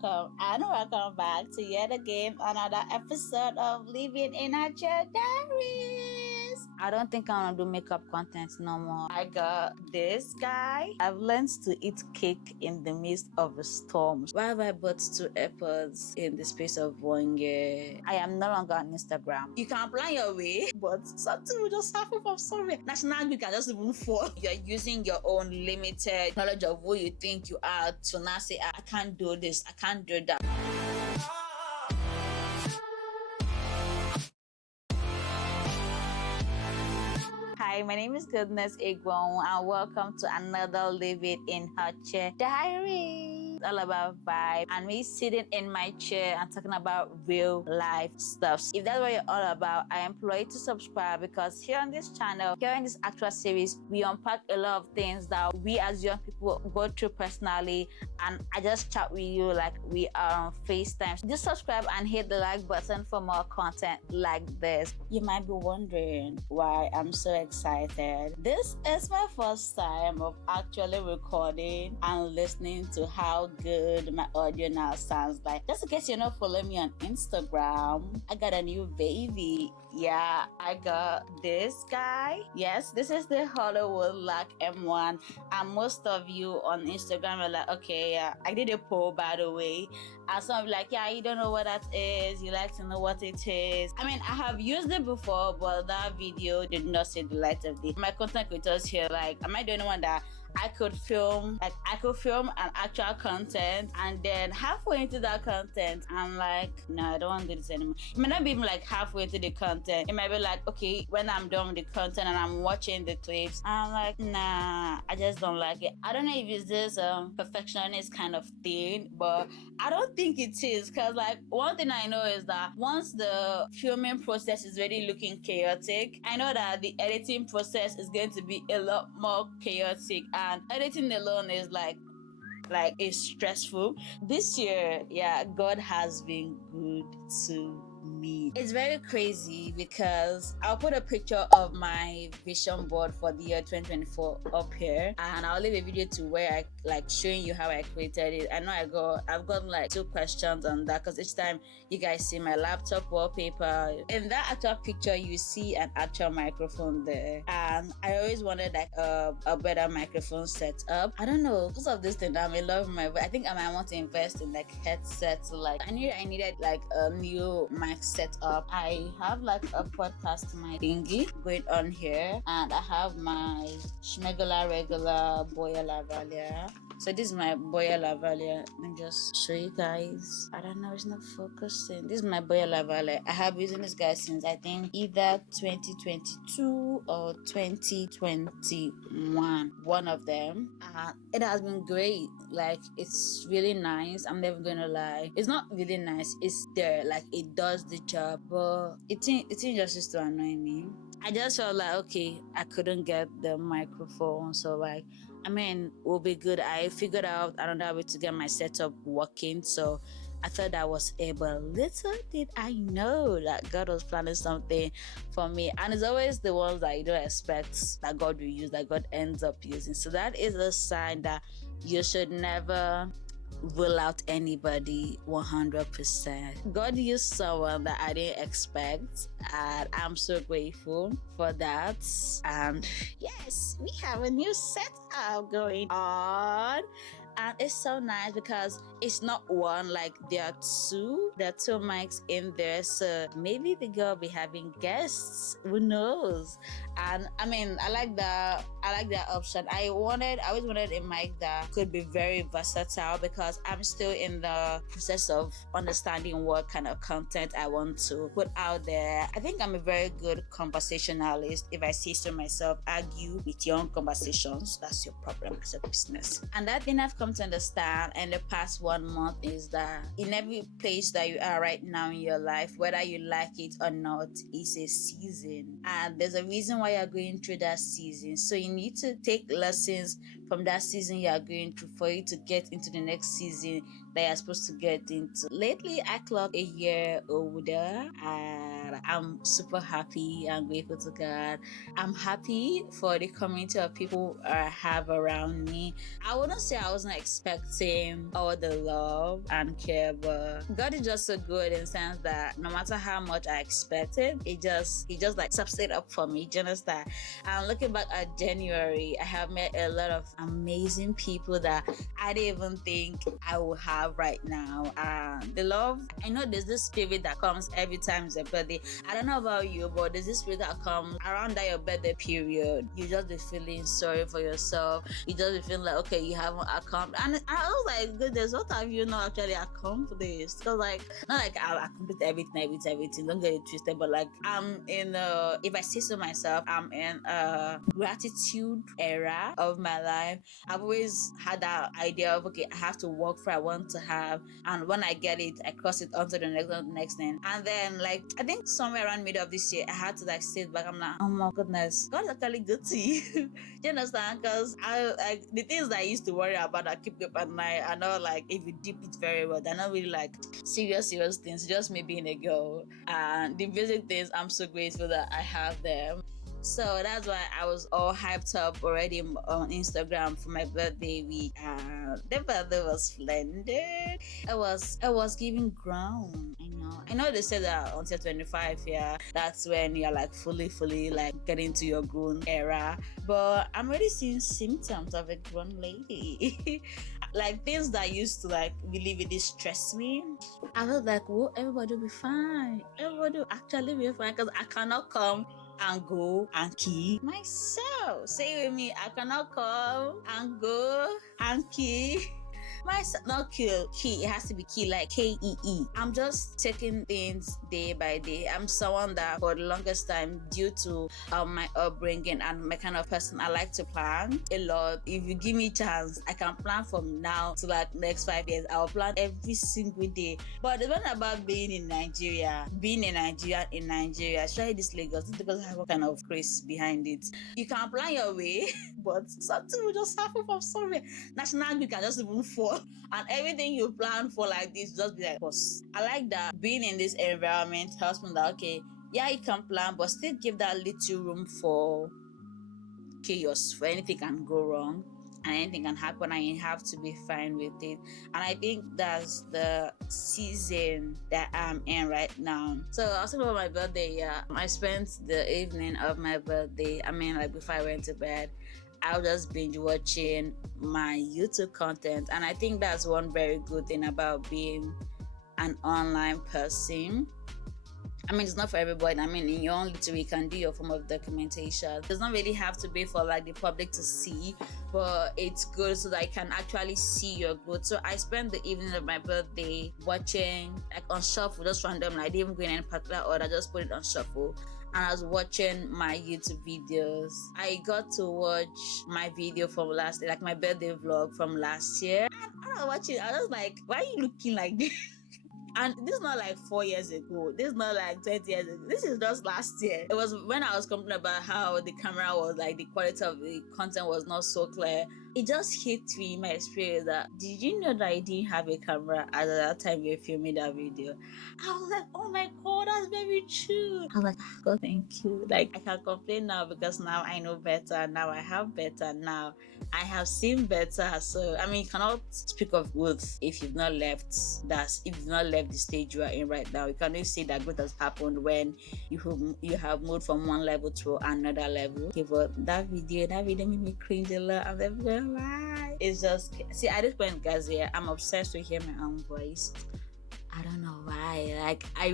welcome back to yet again another episode of Living in a Diaries. I don't think I'm gonna do makeup content no more. I got this guy. I've learned to eat cake in the midst of a storm. Why have I bought 2 AirPods in the space of 1 year? I am no longer on Instagram. You can plan your way, but something will just happen from somewhere. National Grid can just even fall. You're using your own limited knowledge of who you think you are to now say, I can't do this, I can't do that. Hi, my name is Goodness Egwon, and welcome to another Live It in Her Chair Diary. All about vibe and me sitting in my chair and talking about real life stuff. If that's what you're all about, I implore you to subscribe, because here on this channel, here in this actual series, we unpack a lot of things that we as young people go through personally, and I just chat with you like we are on FaceTime. Just subscribe and hit the like button for more content like this. You might be wondering why I'm so excited. This is my first time of actually recording and listening to how good my audio now sounds like. Just in case you're not following me on Instagram, I got a new baby. Yeah, I got this guy. Yes, this is the Hollywood Lack M1. And most of you on Instagram are like, okay, yeah, I did a poll, by the way. And some are like, yeah, you don't know what that is. You like to know what it is. I mean, I have used it before, but that video did not see the light of day. My content creators here, like, am I the only one that I could film an actual content, and then halfway into that content, I'm like, no, I don't want to do this anymore. It might not be even like halfway into the content. It might be like, okay, when I'm done with the content and I'm watching the clips, I'm like, nah, I just don't like it. I don't know if it's this perfectionist kind of thing, but I don't think it is, because like one thing I know is that once the filming process is really looking chaotic, I know that the editing process is going to be a lot more chaotic, and editing alone is like it's stressful. This year, yeah, God has been good to me. It's very crazy because I'll put a picture of my vision board for the year 2024 up here, and I'll leave a video to where I like showing you how I created it. I know I've gotten like 2 questions on that, because each time you guys see my laptop wallpaper, in that actual picture you see an actual microphone there, and I always wanted like a better microphone setup. I don't know, because of this thing I'm in love with my voice. I think I might want to invest in like headsets. Like I needed like a new mic setup. I have like a podcast mic thingy going on here, and I have my Schmegula regular Boya Lavalier. So this is my Boya Lavalier. Let me just show you guys. I don't know, it's not focusing. This is my Boya Lavalier. I have been using this guy since I think either 2022 or 2021. One of them. It has been great. Like it's really nice. I'm never gonna lie. It's not really nice. It's there. Like it does the job, but it's just to annoy me. I just felt like, okay, I couldn't get the microphone, so like, I mean, will be good. I figured out another way to get my setup working, so I thought that was able. Little did I know that God was planning something for me, and it's always the ones that you don't expect that God will use, that God ends up using. So that is a sign that you should never rule out anybody 100%. God used someone that I didn't expect, and I'm so grateful for that. And yes, we have a new setup going on, and it's so nice because it's not one, like there are two mics in there, so maybe the girl will be having guests, who knows. And I mean, I like that option. I always wanted a mic that could be very versatile, because I'm still in the process of understanding what kind of content I want to put out there. I think I'm a very good conversationalist, if I say so myself. Argue with your own conversations, that's your problem, as a business. And that thing I've come to understand in the past 1 month is that in every place that you are right now in your life, whether you like it or not, is a season, and there's a reason why you're going through that season. So you need to take lessons from that season you are going through for you to get into the next season that you're supposed to get into. Lately, I clocked a year older, and I'm super happy and grateful to God. I'm happy for the community of people I have around me. I wouldn't say I wasn't expecting all the love and care, but God is just so good in the sense that no matter how much I expected, He just like steps it up for me. Do you understand? And looking back at January, I have met a lot of amazing people that I didn't even think I would have right now. The love, I know there's this spirit that comes every time it's a birthday. I don't know about you, but there's this spirit that comes around that your birthday period. You just be feeling sorry for yourself. You just be feeling like, okay, you haven't accomplished. And I was like, goodness, what have you not actually accomplished? Because like, not like I've accomplished everything. Don't get it twisted, but like I'm in if I say so myself, I'm in a gratitude era of my life. I've always had that idea of, okay, I have to work for what I want to have, and when I get it, I cross it onto the next thing. And then like I think somewhere around middle of this year, I had to like sit back. I'm like, oh my goodness, God is actually good to you. Do you understand? Because I like the things that I used to worry about, I keep up at night. I know like if you dip it very well, they're not really like serious things, just me being a girl. And the basic things, I'm so grateful that I have them. So that's why I was all hyped up already on Instagram for my birthday week. The birthday was splendid. It was giving ground. I know they said that until 25, yeah, that's when you're like fully like getting to your grown era. But I'm already seeing symptoms of a grown lady. Like things that used to like really stress me. I was like, well, everybody will be fine. Everybody will actually be fine because I cannot come and go and key myself. Say with me, I cannot come and go and key myself. Not kill, key. It has to be key, like Kee. I'm just taking things day by day. I'm someone that for the longest time, due to my upbringing and my kind of person, I like to plan a lot. If you give me chance, I can plan from now to like next 5 years. I'll plan every single day. But the one about being in Nigeria, especially this Lagos, because I have a kind of grace behind it. You can plan your way, but something will just happen from somewhere. National Grid can just even fall, and everything you plan for like this just be like, boss. I like that being in this environment helps me that, okay, yeah, you can plan, but still give that little room for chaos, for anything can go wrong and anything can happen, and you have to be fine with it. And I think that's the season that I'm in right now. So I was talking about my birthday. Yeah, I spent the evening of my birthday, like before I went to bed, I'll just binge watching my YouTube content. And I think that's one very good thing about being an online person. It's not for everybody. In your own little way, you can do your form of documentation. It does not really have to be for like the public to see, but it's good so that I can actually see your growth. So I spent the evening of my birthday watching like on shuffle, just random. I didn't even go in any particular order, just put it on shuffle. And I was watching my YouTube videos. I got to watch my video from last year, like my birthday vlog from last year. And I was watching, I was like, why are you looking like this? And this is not like 4 years ago. This is not like 20 years ago. This is just last year. It was when I was complaining about how the camera was like, the quality of the content was not so clear. It just hit me in my spirit that, did you know that I didn't have a camera at that time you were filming that video? I was like, oh my God, that's very true. I was like, God, thank you. Like, I can complain now because now I know better. Now I have better. Now I have seen better. So, you cannot speak of growth if you've not left the stage you are in right now. You can only say that growth has happened when you have moved from one level to another level. Okay, but that video made me cringe a lot. I'm like, why? It's just, see, at this point, guys, yeah, I'm obsessed with hearing my own voice. I don't know why. Like, I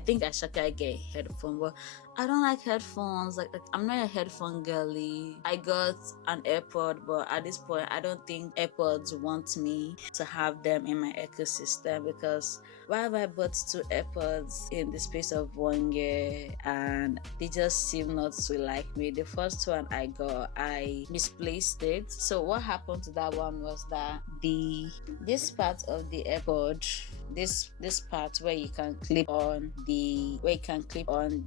think I should get a headphone, but I don't like headphones. Like I'm not a headphone girly. I got an AirPod, but at this point, I don't think AirPods want me to have them in my ecosystem, because why have I bought 2 AirPods in the space of 1 year and they just seem not to like me? The first one I got, I misplaced it. So what happened to that one was that this part of the AirPod this part where you can clip on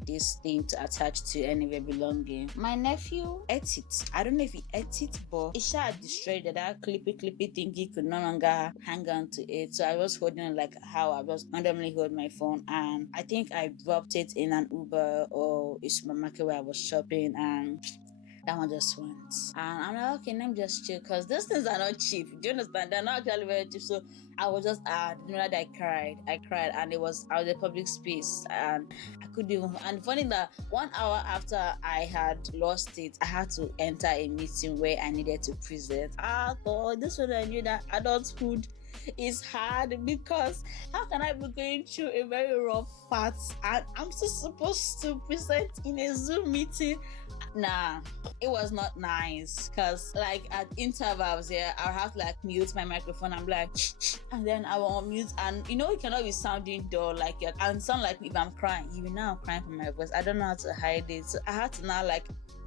this thing to attach to any of your belonging. My nephew ate it. I don't know if he ate it, but it shall destroyed that clippy thing. He could no longer hang on to it. So I was holding it like how I was randomly hold my phone, and I think I dropped it in an Uber or a supermarket where I was shopping, and that one just went. And I'm like, okay, let me just chill, because these things are not cheap. Do you understand? They're not actually very cheap. So I was just, you know, that I cried, and it was out of the public space, and I couldn't even. And funny that 1 hour after I had lost it, I had to enter a meeting where I needed to present. God, this one I knew that adulthood is hard, because how can I be going through a very rough part and I'm still supposed to present in a Zoom meeting? Nah, it was not nice, because like at intervals, I'll have to like mute my microphone. I'm like and then I will mute, and you know, it cannot be sounding dull, like and sound like if I'm crying. Even now I'm crying from my voice. I don't know how to hide it, so I had to now like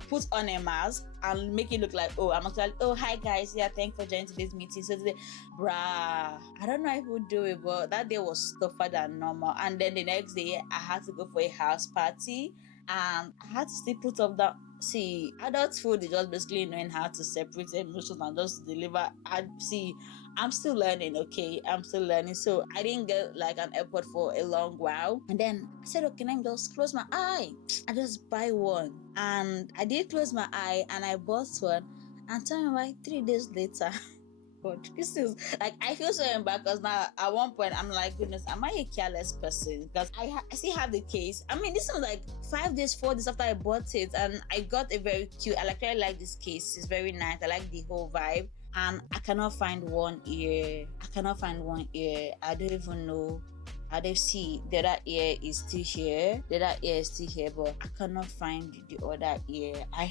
put on a mask and make it look like, oh, I'm actually, oh, hi guys, thanks for joining today's meeting. So today, bruh, I don't know if we'll do it, but that day was tougher than normal. And then the next day I had to go for a house party, and I had to still put up that. See, adulthood is just basically knowing how to separate emotions and just deliver. I'm still learning, okay? I'm still learning. So I didn't get like an airport for a long while. And then I said, okay, let me just close my eye. I just buy one. And I did close my eye and I bought one. And tell me why 3 days later, God, this is like, I feel so embarrassed, because now at one point I'm like, goodness, am I a careless person? Because I still have the case. I mean, this was like 5 days, 4 days after I bought it, and I got a very cute. I really like this case. It's very nice. I like the whole vibe, and I cannot find one ear. I don't even know. I don't see the other ear is still here. But I cannot find the other ear. I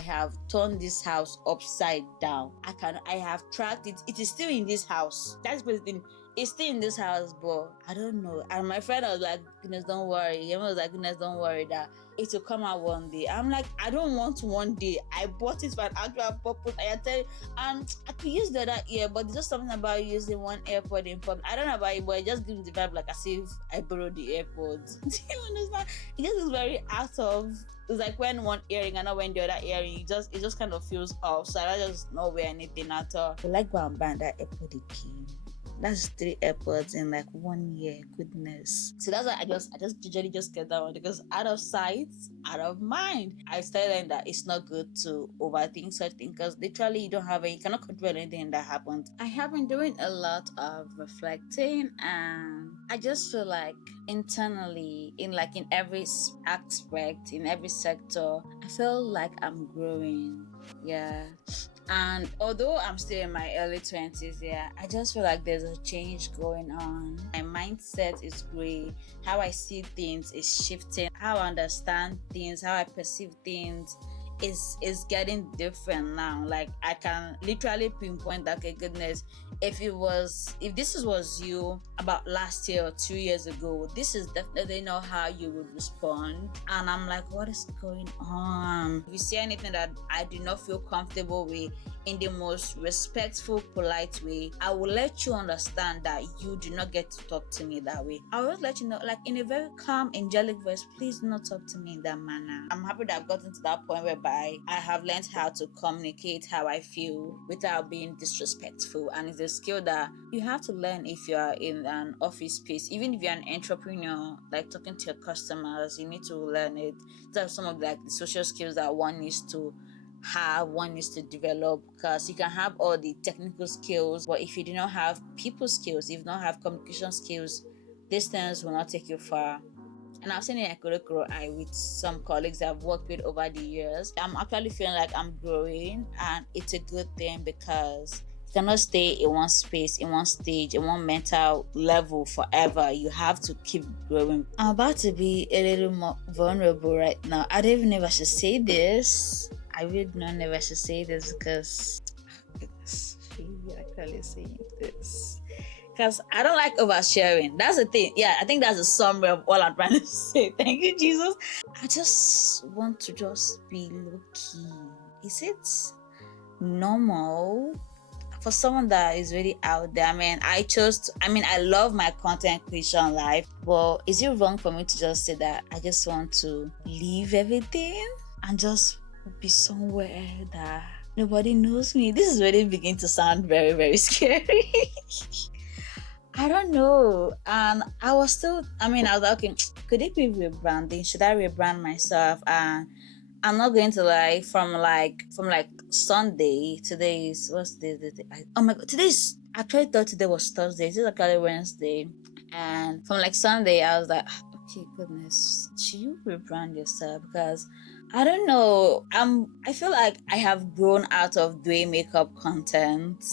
have turned this house upside down. I have tracked it. It is still in this house. That's the thing. It's still in this house, but I don't know. And my friend was like, goodness, don't worry. He was like, goodness, don't worry, that it will come out one day. I'm like, I don't want one day. I bought it for an actual purpose. I tell you, I could use the other ear, but there's just something about using one AirPod in public. I don't know about it, but it just gives the vibe like as if I borrowed the AirPods. Do you understand? It just is very out of. It's like when one earring and not when the other earring, it just kind of feels off. So I just not wear anything at all. I like go and buy that AirPod again. That's 3 AirPods in like 1 year. Goodness. So that's why I just usually just get that one, because out of sight, out of mind. I started learning that it's not good to overthink such things, because literally you cannot control anything that happens. I have been doing a lot of reflecting, and I just feel like internally, in every aspect, in every sector, I feel like I'm growing. Yeah. And although I'm still in my early 20s, I just feel like there's a change going on. My mindset is growing. How I see things is shifting. How I understand things, how I perceive things is getting different now. Like, I can literally pinpoint that, okay, goodness, if this was you about last year or 2 years ago, this is definitely not how you would respond. And I'm like, what is going on? If you say anything that I do not feel comfortable with, in the most respectful, polite way, I will let you understand that you do not get to talk to me that way. I will just let you know, like in a very calm, angelic voice, please do not talk to me in that manner. I'm happy that I've gotten to that point whereby I have learned how to communicate how I feel without being disrespectful. And it's a skill that you have to learn if you are in an office space. Even if you're an entrepreneur, like talking to your customers, you need to learn it. These are some of the social skills that one needs to develop, because you can have all the technical skills, but if you do not have people skills, if you don't have communication skills, these things will not take you far. And I've seen it with some colleagues I've worked with over the years. I'm actually feeling like I'm growing, and it's a good thing, because you cannot stay in one space, in one stage, in one mental level forever. You have to keep growing. I'm about to be a little more vulnerable right now. I don't even know if I should say this. I really don't know if I should say this, because goodness, she actually saying this. Because I don't like oversharing. That's the thing. Yeah, I think that's a summary of all I'm trying to say. Thank you, Jesus. I just want to just be low-key. Is it normal for someone that is really out there, I mean, I love my content creation life, but is it wrong for me to just say that I just want to leave everything and just be somewhere that nobody knows me? This is really beginning to sound very, very scary. I don't know. And I was like, okay, could it be rebranding? Should I rebrand myself? And I'm not going to lie, from Sunday. Today is what's the oh my god, I actually thought today was Thursday. This is actually Wednesday. And from like Sunday, I was like, okay, goodness, should you rebrand yourself? Because I don't know. I feel like I have grown out of doing makeup content.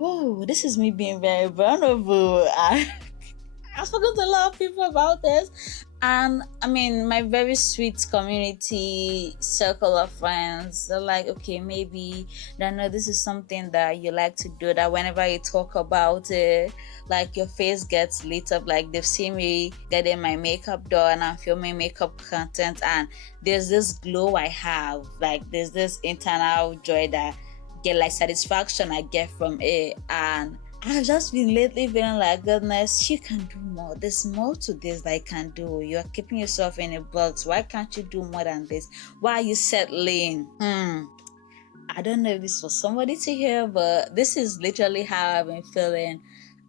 Oh, this is me being very vulnerable. I've spoken to a lot of people about this. And I mean, my very sweet community circle of friends, they're like, okay, maybe I know this is something that you like to do, that whenever you talk about it, like your face gets lit up, like they've seen me getting my makeup done and I'm filming makeup content, and there's this glow I have, like there's this internal joy that get like satisfaction I get from it. And I've just been lately feeling like, goodness, you can do more. There's more to this that I can do. You're keeping yourself in a box. Why can't you do more than this? Why are you settling? I don't know if this was somebody to hear, but this is literally how I've been feeling.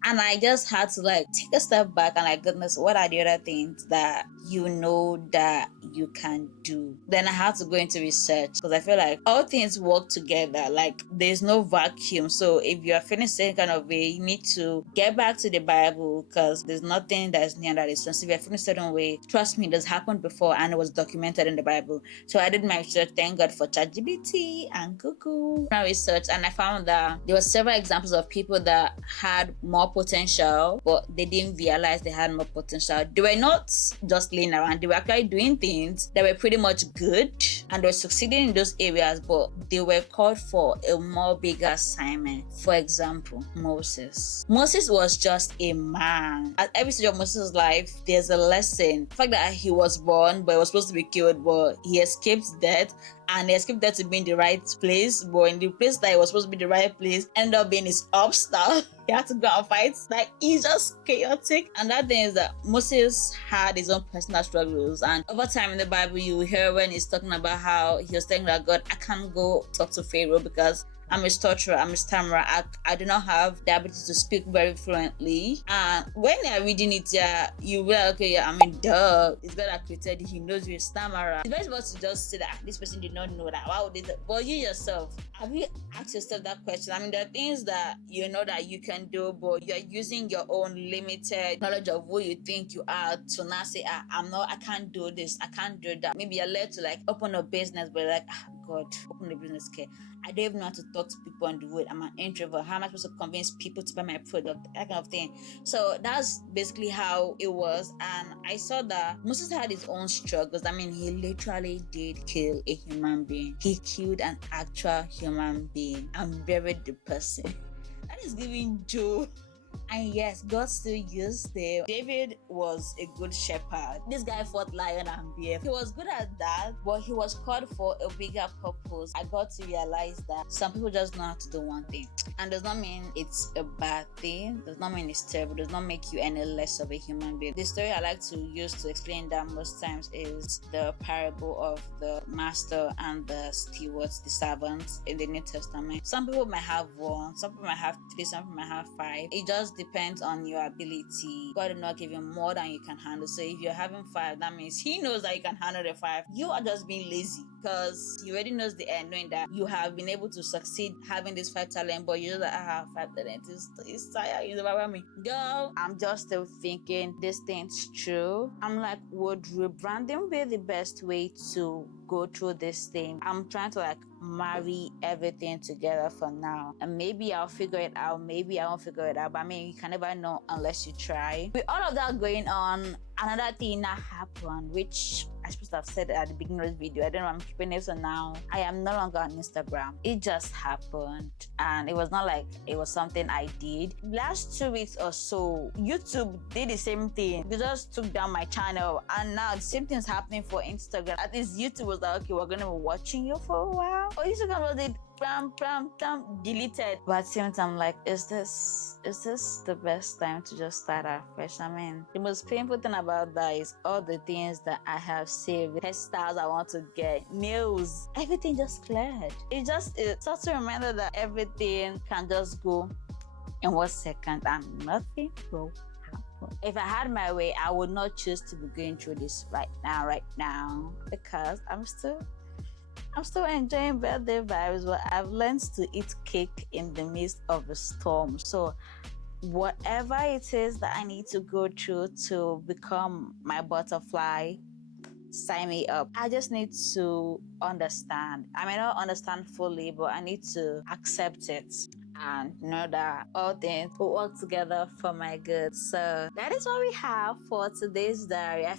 And I just had to like take a step back and like, goodness, what are the other things that you know that you can do? Then I had to go into research, because I feel like all things work together. Like there's no vacuum. So if you're feeling the same kind of way, you need to get back to the Bible, because there's nothing that is near that is. So if you're feeling a certain way, trust me, this happened before and it was documented in the Bible. So I did my research. Thank God for ChatGPT and Google. My research, and I found that there were several examples of people that had more potential, but they didn't realize they had more potential. They were not just laying around, they were actually doing things that were pretty much good and they were succeeding in those areas, but they were called for a more bigger assignment. For example, Moses was just a man. At every stage of Moses' life, there's a lesson. The fact that he was born but he was supposed to be killed, but he escaped death, and he escaped death to be in the right place, but in the place that he was supposed to be the right place ended up being his obstacle. He had to go and fight. Like, he's just chaotic. And that thing is that Moses had his own personal struggles, and over time in the Bible you hear when he's talking about how he was telling that God, I can't go talk to Pharaoh because I'm a stutterer, I'm a stammerer, I do not have the ability to speak very fluently. And when you're reading it, you will like, okay, I mean, duh, it's God that created you, he knows you're a stammerer. It's very supposed to just say that this person did not know that. Why would they? But you yourself, have you asked yourself that question? I mean, there are things that you know that you can do, but you're using your own limited knowledge of who you think you are to now say, I can't do this, I can't do that. Maybe you're led to like open a business, but like, God, open a business, okay? I don't even know how to talk to people on the road. I'm an introvert. How am I supposed to convince people to buy my product? That kind of thing. So that's basically how it was. And I saw that Moses had his own struggles. I mean, he literally did kill a human being. He killed an actual human being and buried the person. That is giving joy. And yes, God still used him. David was a good shepherd. This guy fought lion and bear. He was good at that, but he was called for a bigger purpose. I got to realize that some people just know how to do one thing. And does not mean it's a bad thing. Does not mean it's terrible. Does not make you any less of a human being. The story I like to use to explain that most times is the parable of the master and the stewards, the servants in the New Testament. Some people might have one, some people might have three, some people might have five. It just depends on your ability. God did not give you more than you can handle. So if you're having five, that means he knows that you can handle the five. You are just being lazy because he already knows the end, knowing that you have been able to succeed having this five talent, but you're like, I have five talent. It's tired. It's about me. Girl, I'm just still thinking this thing's true. I'm like, would rebranding be the best way to go through this thing? I'm trying to like marry everything together for now, and maybe I'll figure it out, maybe I won't figure it out, but I mean, you can never know unless you try. With all of that going on, another thing that happened, which I supposed to have said at the beginning of this video, I don't know, I'm keeping it, so now I am no longer on Instagram. It just happened, and it was not like it was something I did. Last 2 weeks or so, YouTube did the same thing. They just took down my channel, and now the same thing's happening for Instagram. At least YouTube was like, okay, we're gonna be watching you for a while. Or Instagram did deleted. But since I'm like, is this the best time to just start afresh? I mean, the most painful thing about that is all the things that I have saved, hairstyles I want to get, nails, everything just cleared. It's such a reminder that everything can just go in 1 second and nothing will happen. If I had my way, I would not choose to be going through this right now, because I'm still enjoying birthday vibes, but I've learned to eat cake in the midst of a storm. So whatever it is that I need to go through to become my butterfly, sign me up. I just need to understand. I may not understand fully, but I need to accept it and know that all things will work together for my good. So that is what we have for today's diary. I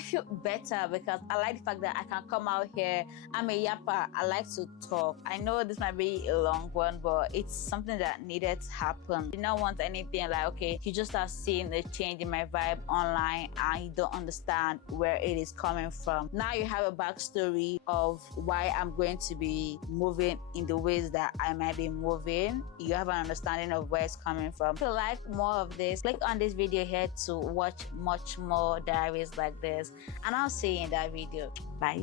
feel better because I like the fact that I can come out here. I'm a yapper. I like to talk. I know this might be a long one, but it's something that needed to happen. You don't want anything like, okay, you just start seeing the change in my vibe online and you don't understand where it is coming from. Now you have a backstory of why I'm going to be moving in the ways that I might be moving. You have an understanding of where it's coming from. If you like more of this, click on this video here to watch much more diaries like this. And I'll see you in that video. Bye.